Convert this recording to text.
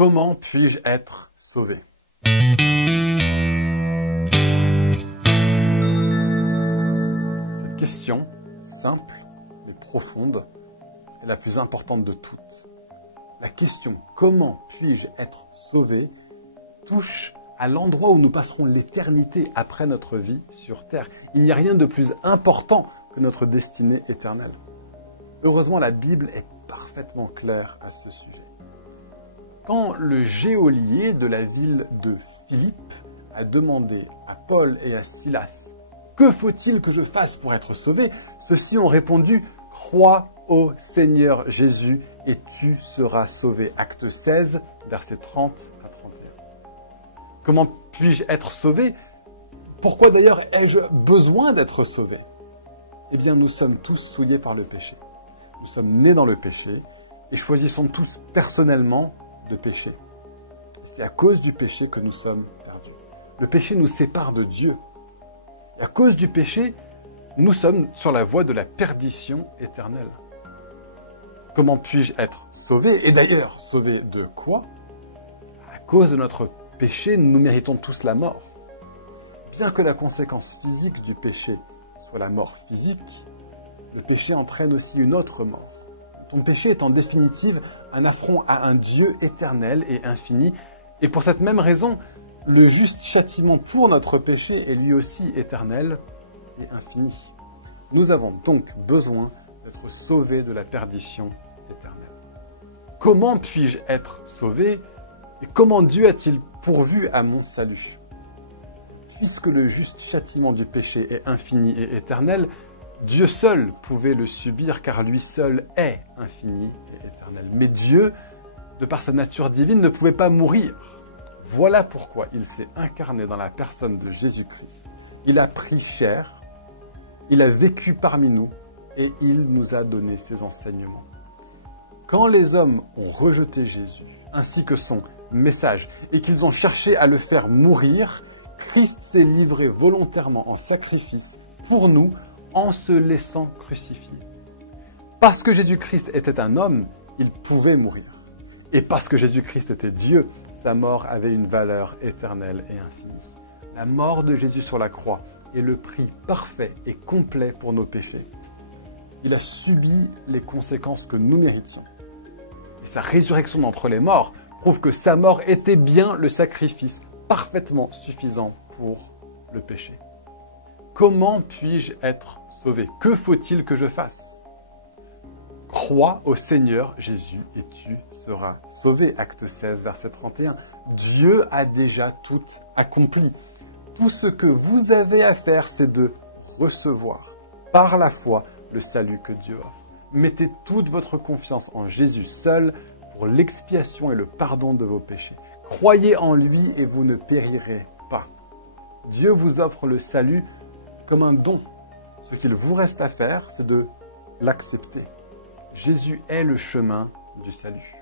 Comment puis-je être sauvé? Cette question, simple mais profonde, est la plus importante de toutes. La question « Comment puis-je être sauvé ?» touche à l'endroit où nous passerons l'éternité après notre vie sur terre. Il n'y a rien de plus important que notre destinée éternelle. Heureusement, la Bible est parfaitement claire à ce sujet. Quand le geôlier de la ville de Philippe a demandé à Paul et à Silas « Que faut-il que je fasse pour être sauvé ?» Ceux-ci ont répondu « Crois au Seigneur Jésus et tu seras sauvé. » Acte 16, versets 30 à 31. Comment puis-je être sauvé? Pourquoi d'ailleurs ai-je besoin d'être sauvé? Eh bien, nous sommes tous souillés par le péché. Nous sommes nés dans le péché et choisissons tous personnellement de pécher. C'est à cause du péché que nous sommes perdus. Le péché nous sépare de Dieu. Et à cause du péché, nous sommes sur la voie de la perdition éternelle. Comment puis-je être sauvé? Et d'ailleurs, sauvé de quoi? À cause de notre péché, nous méritons tous la mort. Bien que la conséquence physique du péché soit la mort physique, le péché entraîne aussi une autre mort. Ton péché est en définitive un affront à un Dieu éternel et infini. Et pour cette même raison, le juste châtiment pour notre péché est lui aussi éternel et infini. Nous avons donc besoin d'être sauvés de la perdition éternelle. Comment puis-je être sauvé et comment Dieu a-t-il pourvu à mon salut? Puisque le juste châtiment du péché est infini et éternel, Dieu seul pouvait le subir car lui seul est infini et éternel. Mais Dieu, de par sa nature divine, ne pouvait pas mourir. Voilà pourquoi il s'est incarné dans la personne de Jésus-Christ. Il a pris chair, il a vécu parmi nous et il nous a donné ses enseignements. Quand les hommes ont rejeté Jésus, ainsi que son message, et qu'ils ont cherché à le faire mourir, Christ s'est livré volontairement en sacrifice pour nous, en se laissant crucifier. Parce que Jésus-Christ était un homme, il pouvait mourir. Et parce que Jésus-Christ était Dieu, sa mort avait une valeur éternelle et infinie. La mort de Jésus sur la croix est le prix parfait et complet pour nos péchés. Il a subi les conséquences que nous méritions. Et sa résurrection d'entre les morts prouve que sa mort était bien le sacrifice parfaitement suffisant pour le péché. Comment puis-je être sauvé? Que faut-il que je fasse? Crois au Seigneur Jésus et tu seras sauvé. Acte 16, verset 31. Dieu a déjà tout accompli. Tout ce que vous avez à faire, c'est de recevoir par la foi le salut que Dieu offre. Mettez toute votre confiance en Jésus seul pour l'expiation et le pardon de vos péchés. Croyez en lui et vous ne périrez pas. Dieu vous offre le salut comme un don. Ce qu'il vous reste à faire, c'est de l'accepter. Jésus est le chemin du salut.